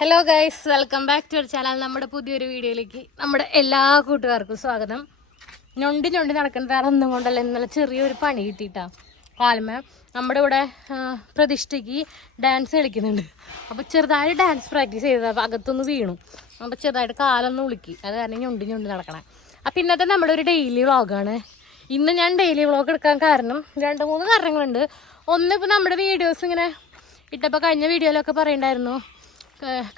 Hello guys welcome back to our channel നമ്മുടെ പുതിയൊരു വീഡിയോയിലേക്ക് നമ്മുടെ എല്ലാ കൂട്ടുകാർക്കും സ്വാഗതം. ഞൊണ്ടി ഞൊണ്ടി നടക്കുന്ന വേറെ ഒന്നും കൊണ്ടല്ല. ഇന്നലെ ചെറിയൊരു പണി കിട്ടിയിട്ടാ. കാലമേ നമ്മുടെ ഇവിടെ പ്രതിഷ്ഠയ്ക്ക് ഡാൻസ് കളിക്കുന്നുണ്ട്. അപ്പോൾ ചെറുതായി ഡാൻസ് പ്രാക്ടീസ് ചെയ്തത്. അകത്തൊന്ന് വീണു. അപ്പോൾ ചെറുതായിട്ട് കാലൊന്ന് ഉളുക്കി. അത് കാരണം ഞൊണ്ടി ഞൊണ്ടി നടക്കണേ. അപ്പോൾ ഇന്നത്തെ നമ്മുടെ ഒരു ഡെയിലി വ്ളോഗാണ് ഇന്ന് ഞാൻ ഡെയിലി വ്ളോഗ് എടുക്കാൻ കാരണം രണ്ട് മൂന്ന് കാരണങ്ങളുണ്ട്. ഒന്നിപ്പോൾ നമ്മുടെ വീഡിയോസ് ഇങ്ങനെ ഇട്ടപ്പോൾ കഴിഞ്ഞ വീഡിയോയിലൊക്കെ പറയണ്ടായിരുന്നു.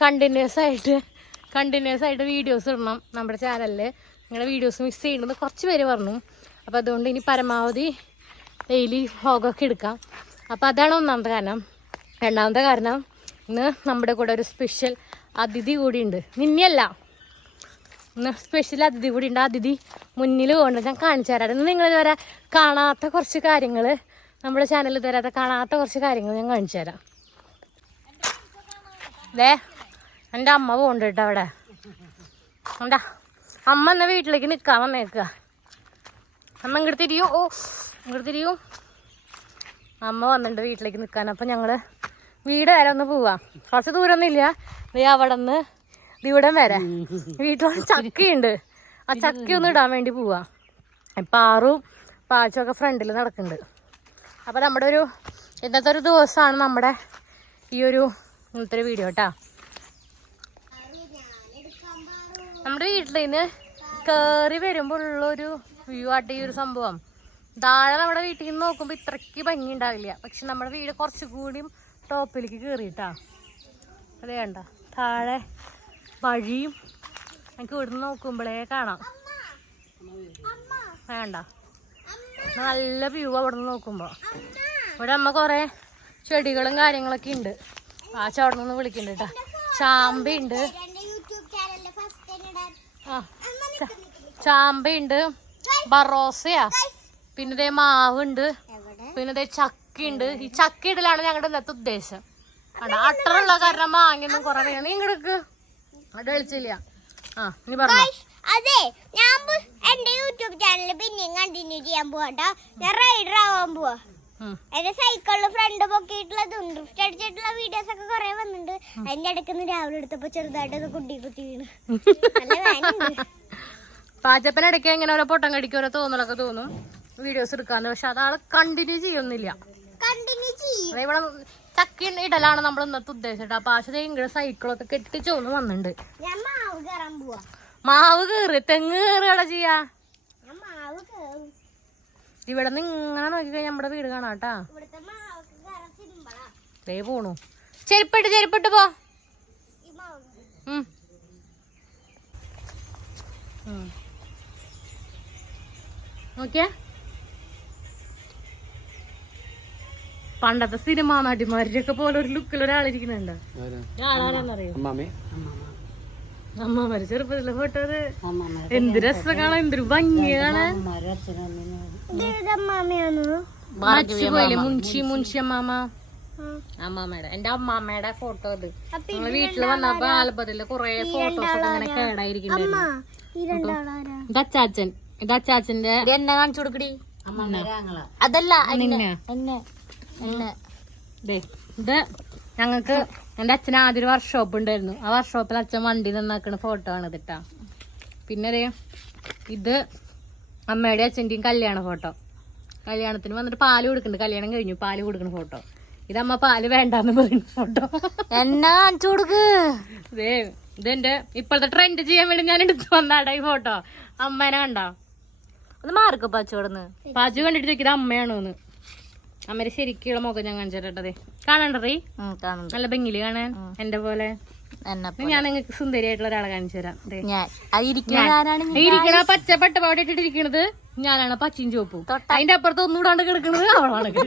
കണ്ടിന്യൂസ് ആയിട്ട് കണ്ടിന്യൂസ് ആയിട്ട് വീഡിയോസ് ഇടണം നമ്മുടെ ചാനലിൽ നിങ്ങളുടെ വീഡിയോസ് മിസ് ചെയ്യണമെന്ന് കുറച്ച് പേര് പറഞ്ഞു. അപ്പോൾ അതുകൊണ്ട് ഇനി പരമാവധി ഡെയിലി വ്ളോഗൊക്കെ എടുക്കാം. അപ്പോൾ അതാണ് ഒന്നാമത്തെ കാരണം. രണ്ടാമത്തെ കാരണം ഇന്ന് നമ്മുടെ കൂടെ ഒരു സ്പെഷ്യൽ അതിഥി കൂടിയുണ്ട് നിന്നെയല്ല. ഇന്ന് സ്പെഷ്യൽ അതിഥി കൂടി ഉണ്ട്. അതിഥി മുന്നിൽ കൊണ്ട് ഞാൻ കാണിച്ചു തരാം. ഇന്ന് നിങ്ങൾ ഇതുവരെ കാണാത്ത കുറച്ച് കാര്യങ്ങൾ നമ്മുടെ ചാനലിൽ തരാത്ത കാണാത്ത കുറച്ച് കാര്യങ്ങൾ ഞാൻ കാണിച്ചു തരാം. ദേ എന്റെ അമ്മ പോണ്ട് കേട്ടോ അവിടെ. എന്താ അമ്മ എന്നാ വീട്ടിലേക്ക് നിൽക്കാൻ വന്നേക്കുക അമ്മ ഇങ്ങോട്ട് തിരിയൂ. ഓ ഇങ്ങോട്ട് തിരിയൂ. അമ്മ വന്നിട്ടുണ്ട് വീട്ടിലേക്ക് നിൽക്കാൻ അപ്പം ഞങ്ങൾ വീട് വരെ ഒന്ന് പോവാം. കുറച്ച് ദൂരമൊന്നും ഇല്ല. നീ അവിടെ നിന്ന് ഇവിടം വരെ. വീട്ടിൽ ചക്കയുണ്ട്. ആ ചക്ക ഒന്ന് ഇടാൻ വേണ്ടി പോവാ. ആറും പാച്ചൊക്കെ ഫ്രണ്ടിൽ നടക്കുന്നുണ്ട് അപ്പോൾ നമ്മുടെ ഒരു ഇന്നത്തെ ഒരു ദിവസമാണ് നമ്മുടെ ഈ ഒരു ഇന്നത്തെ വീഡിയോ കേട്ടാ നമ്മുടെ വീട്ടിൽ നിന്ന് കയറി വരുമ്പോൾ ഉള്ളൊരു വ്യൂ ആട്ടെ ഈ ഒരു സംഭവം. താഴെ നമ്മുടെ വീട്ടിൽ നിന്ന് നോക്കുമ്പോൾ ഇത്രയ്ക്ക് ഭംഗി ഉണ്ടാവില്ല. പക്ഷെ നമ്മുടെ വീട് കുറച്ചുകൂടിയും ടോപ്പിലേക്ക് കയറിയിട്ടാ അതെ വേണ്ട താഴെ വഴിയും എനിക്ക് ഇവിടുന്ന് നോക്കുമ്പോഴേ കാണാം. വേണ്ട നല്ല വ്യൂ അവിടെ നിന്ന് നോക്കുമ്പോൾ ഇവിടെ അമ്മ കുറേ ചെടികളും കാര്യങ്ങളൊക്കെ ഉണ്ട്. ആ അവിടെ നിന്ന് വിളിക്കുന്നുണ്ട് കേട്ടോ ചാമ്പയുണ്ട്. ആ ചാമ്പയുണ്ട്. ബറോസയാ. പിന്നെ മാവ് മാവുണ്ട്. പിന്നെ ദേ ചക്കയുണ്ട് ഈ ചക്ക ഇടലാണ് ഞങ്ങളുടെ ഇന്നത്തെ ഉദ്ദേശം. ആണ് അട്ടറുള്ള കാരണം മാങ്ങയൊന്നും കുറെ നീ ഇങ്ങോട്ട് അത് കളിച്ചില്ല ആ നീ പറഞ്ഞു. അതെ ഞാൻ എന്റെ യൂട്യൂബ് ചാനൽ പിന്നെയും കണ്ടിന്യൂ ചെയ്യാൻ പോവാട്ടോ. ഞാൻ റൈഡർ ആവാൻ പോവാ. എന്റെ സൈക്കിളിൽ ഫ്രണ്ട് പൊക്കിയിട്ടുള്ളതും ഡ്രിഫ്റ്റ് അടിച്ചിട്ടുള്ള വീഡിയോസ് ഒക്കെ കുറെ വന്നിട്ടുണ്ട്. അതിന്റെ ഇടയ്ക്ക് രാവിലെ എടുത്തപ്പോ ചെറുതായിട്ട് കുട്ടി കുത്തി വീണ്. പാചപ്പന ഇടയ്ക്ക് എങ്ങനെ ഓരോ പൊട്ടം കടിക്കും ഓരോ തോന്നലൊക്കെ തോന്നും. വീഡിയോസ് എടുക്കാന്ന്. പക്ഷെ അതാൾ കണ്ടിന്യൂ ചെയ്യുന്നില്ല. കണ്ടിന്യൂ ചെയ്യും. അതെ ഇവിടെ ചക്ക ഇടലാണ് നമ്മൾ ഇന്നത്തെ ഉദ്ദേശിച്ചത് അപ്പൊ ആശുപത്രി ഇങ്ങനെ സൈക്കിളൊക്കെ കെട്ടിച്ചോന്ന് വന്നിട്ടുണ്ട് മാവ് കേറി കയറി തെങ്ങ് കയറുകയാ ചെയ്യാ. ഇവിടെ നിന്ന് ഇങ്ങനെ നോക്കിക്കഴിഞ്ഞാൽ നമ്മുടെ വീട് കാണാം കേട്ടാ ദേ പോണു. ചെരുപ്പിട്ട് ചെരുപ്പിട്ട് പോ. നോക്കിയേ. പണ്ടത്തെ സിനിമാ നടിമാരുടെയൊക്കെ പോലെ ഒരു ലുക്കിൽ ഒരാളിരിക്കുന്നുണ്ട്. ആളാരെന്നറിയോ അമ്മാമേ അമ്മമാര് ചെറുപ്പത്തിലെ ഫോട്ടോ എന്ത് രസം കാണാൻ എന്തൊരു ഭംഗി കാണാൻ മാമയാണ് മരിച്ചു പോയില്ലേ മുൻഷി മുൻഷി അമ്മാമ? അമ്മാമ്മയുടെ എന്റെ അമ്മാമ്മയുടെ ഫോട്ടോ ഇത്. നമ്മൾ വീട്ടിൽ വന്നപ്പോ ആൽബത്തിൽ കൊറേ ഫോട്ടോസ് ഒക്കെ ഇങ്ങനെ കേടായിരിക്കുന്നുണ്ടായിരുന്നു. ഇത് അച്ചാച്ചൻ ഇത് അച്ചാച്ചന്റെ എന്നെ കാണിച്ചു കൊടുക്കടി. അതല്ല എന്നെ. എന്നെ. ദേ, ഇത് ഞങ്ങക്ക് എന്റെ അച്ഛൻ ആദ്യം ഒരു വർക്ക്ഷോപ്പ് ഉണ്ടായിരുന്നു. ആ വർക്ക്ഷോപ്പിൽ അച്ഛൻ വണ്ടി നന്നാക്കുന്ന ഫോട്ടോ ആണ് ഇതിട്ടാ പിന്നെ അറിയാം ഇത് അമ്മയുടെ അച്ഛന്റെയും കല്യാണ ഫോട്ടോ കല്യാണത്തിന് വന്നിട്ട് പാൽ കൊടുക്കുന്നുണ്ട് കല്യാണം കഴിഞ്ഞു. പാൽ കൊടുക്കുന്ന ഫോട്ടോ ഇത് അമ്മ പാൽ വേണ്ടെന്ന് പറയുന്ന ഫോട്ടോ എന്നാ കാണിച്ചു കൊടുക്ക്? ഇതേ ഇതെന്റെ ഇപ്പോഴത്തെ ട്രെൻഡ് ചെയ്യാൻ വേണ്ടി ഞാൻ എടുത്തു വന്നാടാ ഈ ഫോട്ടോ അമ്മേനെ കണ്ടോ. ഒന്ന് മാറിക്കോ കൊടുന്ന് പാച്ചു കണ്ടിട്ട് ചോദിക്കുന്നത് അമ്മയാണോന്ന്. അമ്മയുടെ ശരിക്കുള്ള മുഖം ഞാൻ കാണിച്ചിട്ടേ കാണണ്ടറി നല്ല ഭംഗിയിൽ കാണാൻ? എന്റെ പോലെ? ഞാൻ നിങ്ങൾക്ക് സുന്ദരിയായിട്ടുള്ള ഒരാളെ കാണിച്ചു തരാം ഇരിക്കണ പച്ച പട്ടപാടി ഇട്ടിട്ടിരിക്കണത് ഞാനാണ് പച്ചയും ചുവപ്പും. അതിന്റെ അപ്പുറത്ത് ഒന്നുകൂടാണ്ട് കിടക്കുന്നത് അവളാണ്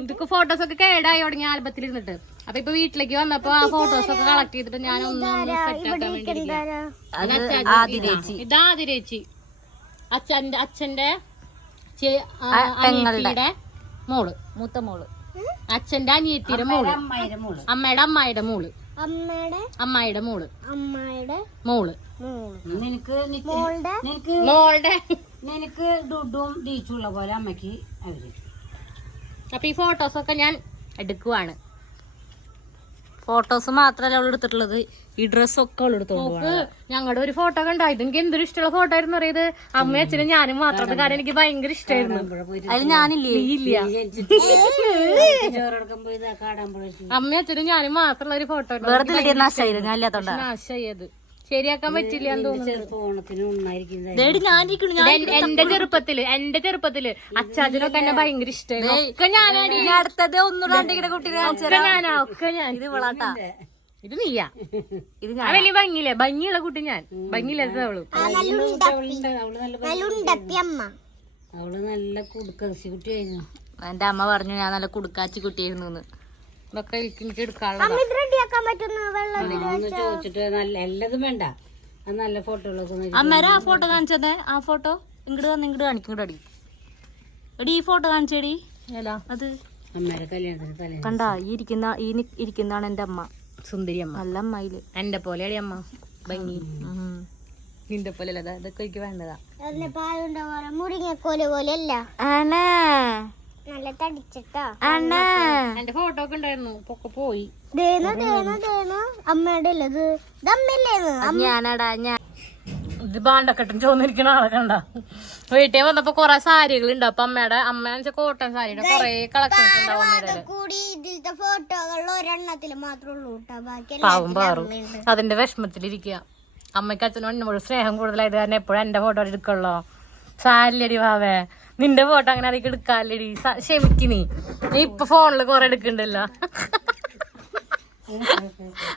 ഇതൊക്കെ ഫോട്ടോസ് ഒക്കെ കേടായി തുടങ്ങി ആൽബത്തിൽ ഇരുന്നിട്ട്. അപ്പൊ ഇപ്പൊ വീട്ടിലേക്ക് വന്നപ്പോ ആ ഫോട്ടോസ് ഒക്കെ കളക്ട് ചെയ്തിട്ട് ഞാൻ ഒന്ന് ഇത് അതിരേച്ചി അച്ഛന്റെ അച്ഛന്റെ അനിയത്തിയുടെ മോൾ. മൂത്ത മോൾ. അച്ഛന്റെ അനിയത്തിയുടെ മോൾ. അമ്മയുടെ അമ്മായിയുടെ മോൾ. അമ്മയുടെ അമ്മായിയുടെ മോൾ. അമ്മായിയുടെ മോൾ. മോൾ. നിനക്ക് നിനക്ക് മോളുടെ. നിനക്ക് ഡുഡും ഡീച്ചുള്ള പോലെ അമ്മയ്ക്ക് അവർ. അപ്പൊ ഈ ഫോട്ടോസ് ഒക്കെ ഞാൻ എടുക്കുവാണ്. ഫോട്ടോസ് മാത്രല്ല അവൾ എടുത്തിട്ടുള്ളത്? ഈ ഡ്രസ്സൊക്കെ അവൾ എടുത്തോളൂ. ഞങ്ങളുടെ ഒരു ഫോട്ടോ കണ്ടായത് എനിക്ക് എന്തൊരു ഇഷ്ടമുള്ള ഫോട്ടോ ആയിരുന്നു അറിയത്? അമ്മയും അച്ഛനും ഞാനും മാത്രം. കാര്യം എനിക്ക് ഭയങ്കര ഇഷ്ടമായിരുന്നു അതിൽ ഞാനില്ലേ? ഇല്ല. അമ്മയും അച്ഛനും ഞാനും മാത്രമുള്ള ഒരു ഫോട്ടോ ഞാൻ ഇല്ലാത്തോണ്ടാ? നാശയത് ശരിയാക്കാൻ പറ്റില്ല എന്ന് തോന്നുന്നു ഞാൻ എന്റെ ചെറുപ്പത്തിൽ എന്റെ ചെറുപ്പത്തിൽ അച്ചാച്ചനൊക്കെ എന്നെ ഭയങ്കര ഇഷ്ടമായിരുന്നു ഒക്കെ അടുത്തത് ഒന്നും രണ്ടിങ്ങനെ ഞാനാ ഒക്കെ ഞാൻ. ഇത് വിളാട്ടാ. ഇത് നീയാ. ഇത് വലിയ ഭംഗിയില്ലേ? ഭംഗിയുള്ള കുട്ടി ഞാൻ. ഭംഗിയില്ലാത്ത അവൾ. അവൾ നല്ല കുടുക്കാച്ചി ഉണ്ടപ്പി അമ്മ. അവൾ നല്ല കുടുക്കസി കുട്ടിയായിരുന്നു. എന്റെ അമ്മ പറഞ്ഞു ഞാൻ നല്ല കുടുക്കാച്ചി കുട്ടിയായിരുന്നു ഇതൊക്കെ എനിക്ക് എടുക്കാനുള്ളതാ. റെഡിയാക്കാൻ പറ്റുന്ന വെള്ളം ഒന്ന് ചോദിച്ചിട്ട് നല്ല എല്ലാതും വേണ്ട. അത് നല്ല ഫോട്ടോകളൊക്കെ ഒന്ന് അമ്മേരെ ആ ഫോട്ടോ കാണിച്ചത് ആ ഫോട്ടോ ഇങ്ങോട്ട് വന്ന് ഇങ്ങോട്ട് കാണിക്കും ഇങ്ങോട്ട് അടി എടി ഈ ഫോട്ടോ കാണിച്ചേടി. അത് കണ്ട കല്യാണത്തിന് തലേ കണ്ടാ ഈ ഇരിക്കുന്ന ഈ ഇരിക്കുന്നതാണ് എന്റെ അമ്മ. സുന്ദരി അമ്മ. നല്ല അമ്മയിൽ. എന്റെ പോലെയാടി അമ്മ. ഭംഗി. നിന്റെ പോലെ അല്ല ഇതൊക്കെ എനിക്ക് വേണ്ടതാ. മുരിങ്ങക്കോൽ പോലെ അല്ല അണ്ണാ നല്ല തടിച്ചിട്ടോ? അണ്ണാ എന്റെ ഫോട്ടോ ഒക്കെ ഉണ്ടായിരുന്നു. പൊക്കെ പോയി. ദേനു ദേനു ദേനു അമ്മയുടെ അല്ലേ ഇത്? അത് ഞാൻ ഇത് ബാണ്ടക്കെട്ടും ചോന്നിരിക്കുന്ന ആളെ കണ്ട. വീട്ടിൽ വന്നപ്പോ കൊറേ സാരികൾ ഉണ്ട് അപ്പൊ അമ്മയുടെ അമ്മ കോട്ടൺ സാരിയുടെ കൊറേ കളക്ഷൻസ് ഉണ്ടാവും പാവം പാറും. അതിന്റെ വിഷമത്തിലിരിക്കുക അമ്മയ്ക്ക് അച്ഛനും എന്നോട് സ്നേഹം കൂടുതലായത് കാരണം എപ്പോഴും എന്റെ ഫോട്ടോ എടുക്കുള്ളോ? സാരില്ലടി വാവേ. നിന്റെ ഫോട്ടോ അങ്ങനെ അധികം എടുക്കാല്ലടി? ക്ഷമിക്ക് നീ. നീ ഇപ്പൊ ഫോണിൽ കൊറേ എടുക്കണ്ടല്ലോ.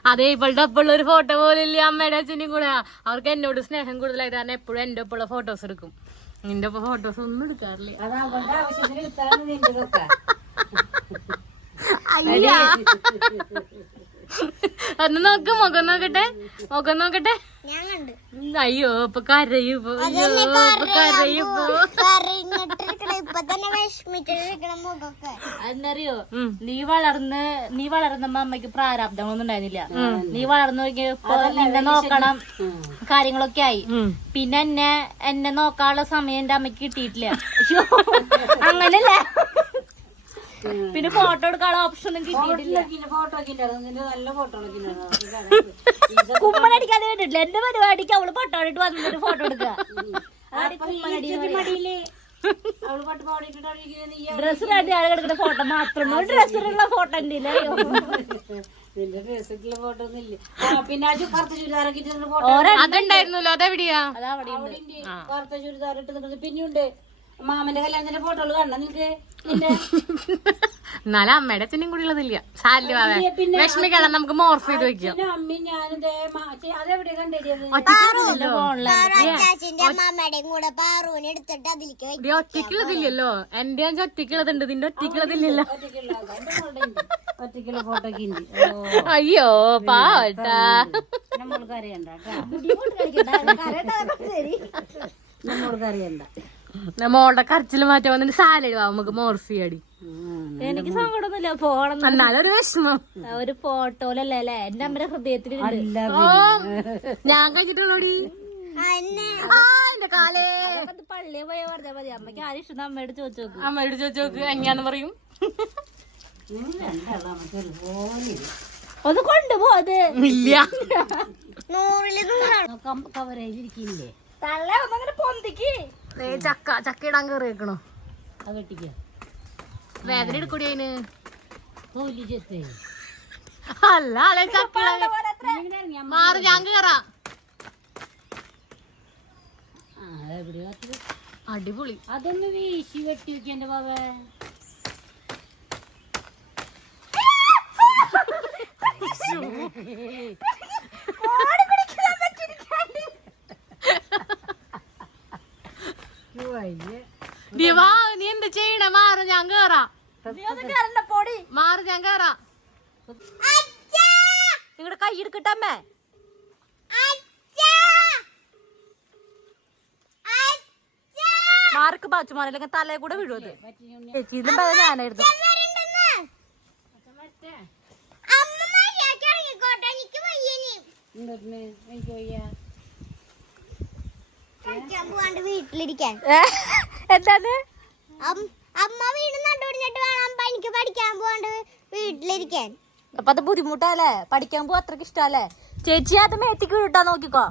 അതെ ഇവളുടെ ഒപ്പമുള്ള ഒരു ഫോട്ടോ പോലും ഇല്ല അമ്മയുടെ അച്ഛനും കൂടെ. അവർക്ക് എന്നോട് സ്നേഹം കൂടുതലായത് കാരണം എപ്പോഴും എന്റെ ഒപ്പമുള്ള ഫോട്ടോസ് എടുക്കും. നിന്റെ ഒപ്പം ഫോട്ടോസ് ഒന്നും എടുക്കാറില്ല? അത് ഒന്ന് നോക്ക് മുഖം നോക്കട്ടെ. മുഖം നോക്കട്ടെ. ഞാൻ കണ്ട് ഉം, അയ്യോ ഇപ്പൊ കരയും ഇപ്പൊ. അയ്യോ ഇപ്പൊ കരയും ഇപ്പൊ. കരഞ്ഞിട്ടിരിക്കണ. ഇപ്പൊ തന്നെ മുഖൊക്കെ അതെന്നറിയോ? ഉം. നീ വളർന്ന് നീ വളർന്നപ്പോ അമ്മയ്ക്ക് പ്രാരാബ്ദങ്ങളൊന്നും ഉണ്ടായിരുന്നില്ല. നീ വളർന്നു നോക്കിയപ്പോ നിന്നെ നോക്കണം കാര്യങ്ങളൊക്കെ ആയി. പിന്നെ എന്നെ എന്നെ നോക്കാനുള്ള സമയം എന്റെ അമ്മയ്ക്ക് കിട്ടിയിട്ടില്ല. അയ്യോ, അങ്ങനല്ല. പിന്നെ ഫോട്ടോ എടുക്കാനുള്ള ഓപ്ഷൻ ഒന്നും കിട്ടിയിട്ടില്ല. കുമ്മനടിക്കാതെ കേട്ടിട്ടില്ല എന്റെ പരിപാടിക്ക് അവൾ ഫോട്ടോ ഇട്ട് വന്നിട്ട് ഫോട്ടോ എടുക്കുക. ഡ്രസ് ആളെ കിടക്കുന്ന ഫോട്ടോ മാത്രമേ ഡ്രസ്സിലുള്ള ഫോട്ടോ ഉണ്ട്? നിന്റെ ഡ്രസ്സിട്ടുള്ള ഫോട്ടോ ഒന്നും ഇല്ല. പിന്നെ കറുത്ത ചുരിദാറൊക്കെ ഫോട്ടോ അതുണ്ടായിരുന്നല്ലോ. അതെവിടെയാ? അതാ അവിടെ ഉണ്ട്. ഉണ്ട്. കറുത്ത ചുരിദാർ ഇട്ട് നിൽക്കുന്നത്. പിന്നെയുണ്ട്. മാമന്റെ കല്യാണത്തിന്റെ ഫോട്ടോകൾ കാണണം നിനക്ക്. എന്നാലും അമ്മയുടെ അച്ഛനും കൂടി ഉള്ളതില്ല. സാല്യവാദ വിഷമിക്കണം നമുക്ക് മോർഫ് ചെയ്ത് വെക്കാം. പിന്നെ അമ്മയും ഞാനും ദേ മാ- ചെ- അതെവിടെ ഒറ്റയ്ക്കുള്ളതില്ലല്ലോ എന്റെ അഞ്ച് ഒറ്റയ്ക്കുള്ളതുണ്ട് നിന്റെ ഒറ്റയ്ക്കുള്ളതില്ലല്ലോ ഒറ്റയ്ക്കുള്ള അയ്യോ പാട്ടാ നമ്മൾക്ക് അറിയണ്ട നമ്മൾക്ക് അറിയണ്ട. മോളുടെ കരച്ചിൽ മാറ്റാൻ വന്നിട്ട് സാലഡ് വാ നമുക്ക് മോർഫി അടി. എനിക്ക് സങ്കടൊന്നുമില്ല പോണം എന്നാലും ഒരു വിഷമം. ഒരു ഫോട്ടോയിലല്ലേ അല്ലെ? എന്റെ അമ്മയുടെ ഹൃദയത്തിലുണ്ട്. അല്ല ഓ ഞാൻ അത് പള്ളിയെ പോയ പറഞ്ഞാ മതി. അമ്മയ്ക്ക് ആരും ഇഷ്ടം അമ്മയോട് ചോദിച്ചു നോക്കും. അമ്മയോട് ചോദിച്ചു നോക്ക് എങ്ങനെയാന്ന് പറയും? ഒന്ന് കൊണ്ടുപോത് ഇല്ല. നൂറിൽ നൂറാണ്. കവറേജ് ഇരിക്കില്ലേ തള്ളേ ഒന്നങ്ങനെ പൊന്തിക്ക്. ചക്ക ചക്ക ഇടാൻ കയറി വെക്കണോ അത് വെട്ടിക്ക. വേദന എടുക്കൂടി അതിന്. അല്ല അല്ലെ ചക്ക മാറി ഞാൻ കേറാ. ആ എവിടെയോ അത് അടിപൊളി. അതൊന്ന് വീശി വെട്ടി വെക്കേണ്ട ബാബേ. നീ വാ നീ എന്ത് ചെയ്യണേ? മാറി ഞാൻ കേറാ. പൊടി. മാറി ഞാൻ കേറാ. നിങ്ങളുടെ കൈ എടുക്കട്ടമ്മേ മാർക്ക് ബാച്ചുമാരല്ലെങ്കിൽ തലയെ കൂടെ വീഴുവത് ചേച്ചി ഇതിലും ഭേദം ഞാനായിരുന്നു. വീട്ടിലിരിക്കാൻ. എന്താണ്? അമ്മ വീട് നടുപടിഞ്ഞിട്ട് വേണം എനിക്ക് പഠിക്കാൻ പോവാണ്ട് വീട്ടിലിരിക്കാൻ. അപ്പൊ അത് ബുദ്ധിമുട്ടല്ലേ? പഠിക്കാൻ പോ അത്രയ്ക്ക് ഇഷ്ടല്ലേ? ചേച്ചി അത് മേത്തിക്ക് വിട്ടാ നോക്കിക്കോ.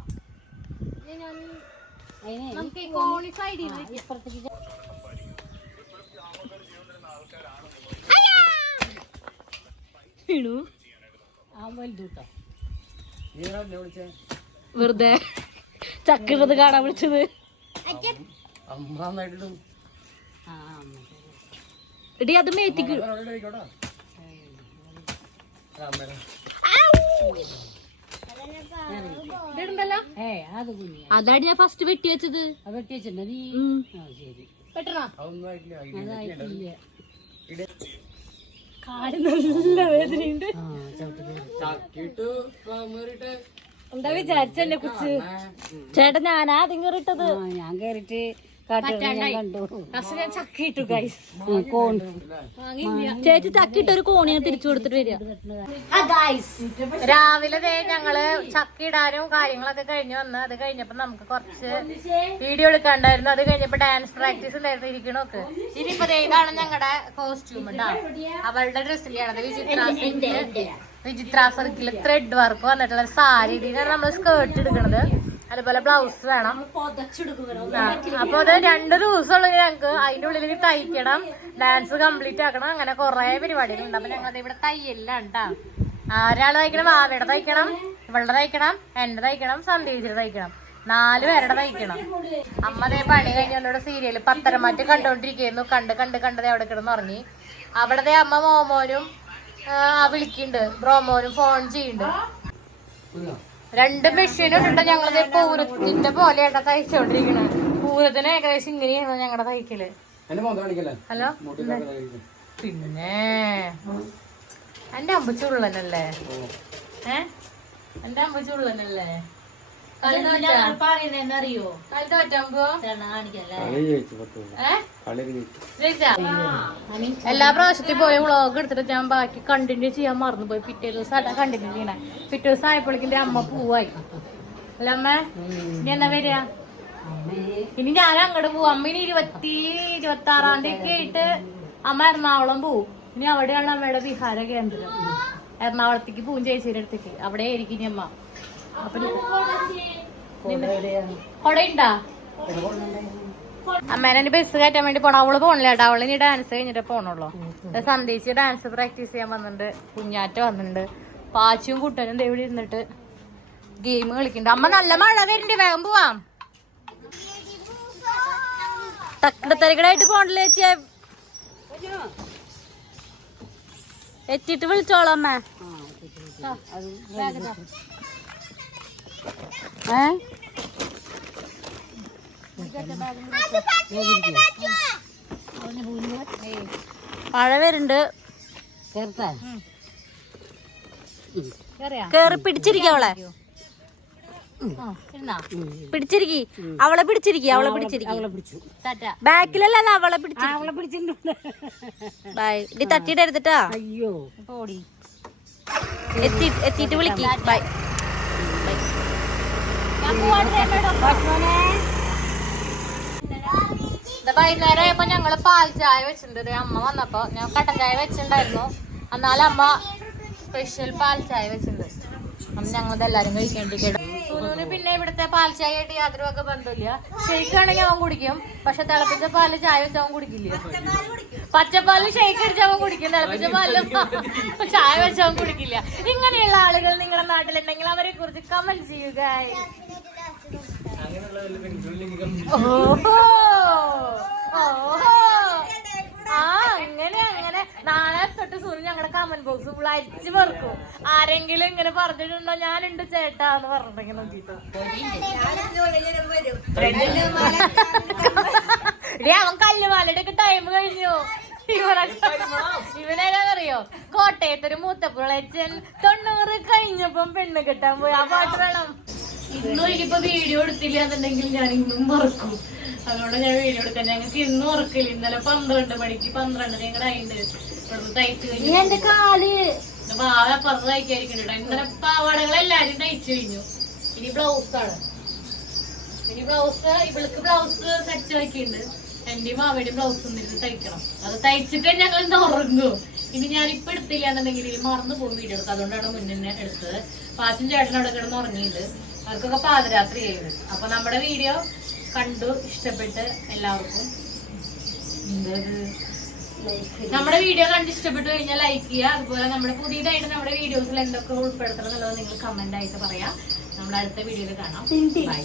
വെറുതെ. ചക്കിടുന്നത് കാണാൻ വിളിച്ചത്. എടി അത് മേത്തിക്ക്. അതാണ് ഞാൻ ഫസ്റ്റ് വെട്ടി വെച്ചത്. വെട്ടി വെച്ചിട്ടുണ്ടോ. നീ ഉം. ആ ശരി. പെട്ടണോ അതായിട്ടില്ല. കാൽ നല്ല വേദനയുണ്ട്. എന്താ വിചാരിച്ചെന്നെ കുറിച്ച്? ചേട്ടൻ ഞാനാ തിങ്ങറിട്ടത് ഞാൻ കേറിട്ട് കോൺ. ചേച്ചി ചക്കിട്ട് ഒരു കോണിന് തിരിച്ചു കൊടുത്തിട്ട് വരിക. രാവിലെ ഞങ്ങൾ ചക്കിടാനും കാര്യങ്ങളൊക്കെ കഴിഞ്ഞു വന്ന് അത് കഴിഞ്ഞപ്പോ നമുക്ക് കുറച്ച് വീഡിയോ എടുക്കാണ്ടായിരുന്നു. അത് കഴിഞ്ഞപ്പോ ഡാൻസ് പ്രാക്ടീസ് ഉണ്ടായിരുന്നു. ഇരിക്കണോക്ക് ഇനിയിപ്പോ ദേ ഇതാണ് ഞങ്ങളുടെ കോസ്റ്റ്യൂം അവളുടെ ഡ്രസ്സിലാണ് വിചിത്ര വിചിത്ര സർക്കിൽ ത്രെഡ് വർക്ക് വന്നിട്ടുള്ള സാരി ഇതിനാണ് നമ്മൾ സ്കേർട്ട് എടുക്കണത്. അതുപോലെ ബ്ലൗസ് വേണം. അപ്പൊ അത് രണ്ട് ദിവസമുള്ള ഞങ്ങക്ക് അതിന്റെ ഉള്ളിൽ തയ്ക്കണം. ഡാൻസ് കംപ്ലീറ്റ് ആക്കണം. അങ്ങനെ കുറെ പരിപാടികളുണ്ട്. അപ്പൊ ഞങ്ങൾ ഇവിടെ തയ്യലാണ് ആരാൾ തയ്ക്കണം? ആവയുടെ തയ്ക്കണം? ഇവളുടെ തയ്ക്കണം. എന്റെ തയ്ക്കണം. സന്ധ്യച്ചിട്ട് തയ്ക്കണം. നാല് പേരുടെ തയ്ക്കണം. അമ്മ അതേ പണി കഴിഞ്ഞോണ്ട് സീരിയൽ പത്തരമാറ്റ് കണ്ടോണ്ടിരിക്കുന്നു. കണ്ട് കണ്ട് കണ്ടത് അവിടെ കിടന്ന് ഉറങ്ങി. അവിടത്തെ അമ്മ മോമോനും ആ, വിളിക്കുന്നുണ്ട് ബ്രോമോനും ഫോൺ ചെയ്യുന്നുണ്ട് രണ്ട് മെഷീനും ഉണ്ട് ഞങ്ങളത് പൂരത്തിന്റെ പോലെയാണ് തയ്ച്ചോണ്ടിരിക്കണ. പൂരത്തിന് ഏകദേശം ഇങ്ങനെയാണ് ഞങ്ങളുടെ തയ്ക്കൽ. ഹലോ? പിന്നെ? എന്റെ അമ്പച്ചുള്ളനല്ലേ ഏ? എന്റെ അമ്പ ചുള്ളനല്ലേ പറയുന്നറിയോ? എല്ലാ പ്രാവശ്യത്തിൽ പോയ വ്ളോഗ് എടുത്തിട്ട് ഞാൻ ബാക്കി കണ്ടിന്യൂ ചെയ്യാൻ മറന്നുപോയി. പിറ്റേ ദിവസം അല്ല കണ്ടിന്യൂ ചെയ്യണേ. പിറ്റേ ദിവസം ആയപ്പോഴേക്കും എന്റെ അമ്മ പൂവായി. അല്ല അമ്മ? ഇനി എന്നാ വരിക? ഇനി ഞാൻ അങ്ങോട്ട് പോവും. അമ്മ ഇനി ഇരുപത്തി ഇരുപത്തി ആറാം തീയതി ആയിട്ട് അമ്മ എറണാകുളം പോവും. ഇനി അവിടെയാണ് അമ്മയുടെ വിഹാര കേന്ദ്രം. എറണാകുളത്തേക്ക് പൂവും ചേച്ചിയുടെ അടുത്തേക്ക്. അവിടെ ആയിരിക്കും ഇനി അമ്മ. കൊടയുണ്ടാ? അമ്മേനെ ബസ് കയറ്റാൻ വേണ്ടി പോണം. അവൾ പോണില്ല കേട്ടോ അവൾ ഇനി ഡാൻസ് കഴിഞ്ഞിട്ട് പോണുള്ളൂ. സന്ദേശിച്ച് ഡാൻസ് പ്രാക്ടീസ് ചെയ്യാൻ വന്നിട്ടുണ്ട്. കുഞ്ഞാറ്റ വന്നിട്ടുണ്ട്. പാച്ചും കുട്ടനും ഇവിടെ ഇരുന്നിട്ട് ഗെയിം കളിക്കുന്നുണ്ട്. അമ്മ നല്ല മഴ വരുന്നുണ്ട്. വേഗം പോവാം. തക്കടത്തരകടായിട്ട് പോണില്ലേ ചേച്ചിയെ എത്തിയിട്ട് വിളിച്ചോളാം അമ്മ. ചേർത്താ കേറി പിടിച്ചിരിക്ക അവളെ. പിടിച്ചിരിക്കി. അവളെ പിടിച്ചിരിക്കി അവളെ പിടിച്ചിരിക്കി. അവളെ പിടിച്ചു. ടാറ്റ ബാക്കിലല്ല അവളെ അവളെ പിടിച്ചിട്ടുണ്ട്. ബൈ. തട്ടിയിട്ട് എടുത്തിട്ടാ? അയ്യോ. എത്തി എത്തിയിട്ട് വിളിക്കി. ബൈ. വൈകുന്നേരം ആയപ്പോ ഞങ്ങൾ പാൽ ചായ വെച്ചിട്ടുണ്ട്. അമ്മ വന്നപ്പോ ഞാൻ കട്ടൻ ചായ വെച്ചിട്ടുണ്ടായിരുന്നു. എന്നാലും അമ്മ സ്പെഷ്യൽ പാൽ ചായ വെച്ചിട്ടുണ്ട്. അമ്മ ഞങ്ങളത് എല്ലാരും കഴിക്കേണ്ടിട്ട് സുനുവിന് പിന്നെ ഇവിടുത്തെ പാൽ ചായ ആയിട്ട് യാതൊരു ഒക്കെ ബന്ധമില്ല. ശരിക്കാണെങ്കിൽ അവൻ കുടിക്കും. പക്ഷെ തിളപ്പിച്ച പാൽ ചായ വെച്ച് അവൻ കുടിക്കില്ല? പച്ചപ്പാൽ ഷേക്ക് അടിച്ച് അവൻ കുടിക്കും തിളപ്പിച്ച പാൽ ചായ വെച്ചവൻ കുടിക്കില്ല. ഇങ്ങനെയുള്ള ആളുകൾ നിങ്ങളുടെ നാട്ടിലുണ്ടെങ്കിൽ അവരെ കുറിച്ച് കമന്റ് ചെയ്യുക. ആ അങ്ങനെ അങ്ങനെ. നാളെ തൊട്ട് സൂര്യ ഞങ്ങളുടെ കമന്റ് ബോക്സ് ഫുൾ അരിച്ചു വെറുക്കും. ആരെങ്കിലും ഇങ്ങനെ പറഞ്ഞിട്ടുണ്ടോ? ഞാനുണ്ട് ചേട്ടാ എന്ന് പറഞ്ഞിട്ടുണ്ടെങ്കിൽ നോക്കിട്ടോ. അവൻ കല്ലുമാലയുടെ ഒക്കെ ടൈം കഴിഞ്ഞു. ഇവനൊക്കെ ഇവനേതാണെന്നറിയോ കോട്ടയത്തൊരു മൂത്തപ്പുളച്ചൻ തൊണ്ണൂറ് കഴിഞ്ഞപ്പം പെണ്ണ് കെട്ടാൻ പോയി. ആ പാട്ട് വേണം. ഇന്നും എനിക്കിപ്പോ വീഡിയോ എടുത്തില്ല എന്നുണ്ടെങ്കിൽ ഞാൻ ഇന്നും മറക്കും. അതുകൊണ്ട് ഞാൻ വീഡിയോ എടുക്കാൻ ഞങ്ങൾക്ക് ഇന്നും ഉറക്കില്ല. ഇന്നലെ പന്ത്രണ്ട് മണിക്ക് പന്ത്രണ്ടര ഞങ്ങളുടെ അതിന്റെ ഇവിടുന്ന് തയ്ച്ചു കഴിഞ്ഞു എന്റെ കാൽ. പാവ അപ്പുറത്ത് തയ്ക്കായിരിക്കുന്നുണ്ട് ഇന്നലെ പാവാടകളെല്ലാരും തയ്ച്ചു കഴിഞ്ഞു. ഇനി ബ്ലൗസ് ആണ്. ഇനി ബ്ലൗസ് ഇവൾക്ക് ബ്ലൗസ് സെറ്റ് ആക്കിയിട്ടുണ്ട് എന്റെ മാവയുടെ ബ്ലൗസ് ഒന്നിരുന്ന് തയ്ക്കണം. അത് തയ്ച്ചിട്ട് ഞങ്ങൾ ഇന്ന് ഉറങ്ങും. ഇനി ഞാൻ ഇപ്പൊ എടുത്തില്ല എന്നുണ്ടെങ്കിൽ മറന്നു പോകും വീഡിയോ എടുക്കുക അതുകൊണ്ടാണ് മുന്നേ എടുത്തത്. പാച്ചും ചേട്ടനും അവിടെ കിടന്ന് ഉറങ്ങിയത് അവർക്കൊക്കെ പാതിരാത്രി ആയത് അപ്പൊ നമ്മുടെ വീഡിയോ കണ്ടു ഇഷ്ടപ്പെട്ട് എല്ലാവർക്കും. നമ്മുടെ വീഡിയോ കണ്ട് ഇഷ്ടപ്പെട്ടു കഴിഞ്ഞാൽ ലൈക്ക് ചെയ്യുക. അതുപോലെ നമ്മുടെ പുതിയതായിട്ട് നമ്മുടെ വീഡിയോസിൽ എന്തൊക്കെ ഉൾപ്പെടുത്തണം എന്നുള്ളത് നിങ്ങൾ കമന്റ് ആയിട്ട് പറയാം. നമ്മുടെ അടുത്ത വീഡിയോയിൽ കാണാം. ബൈ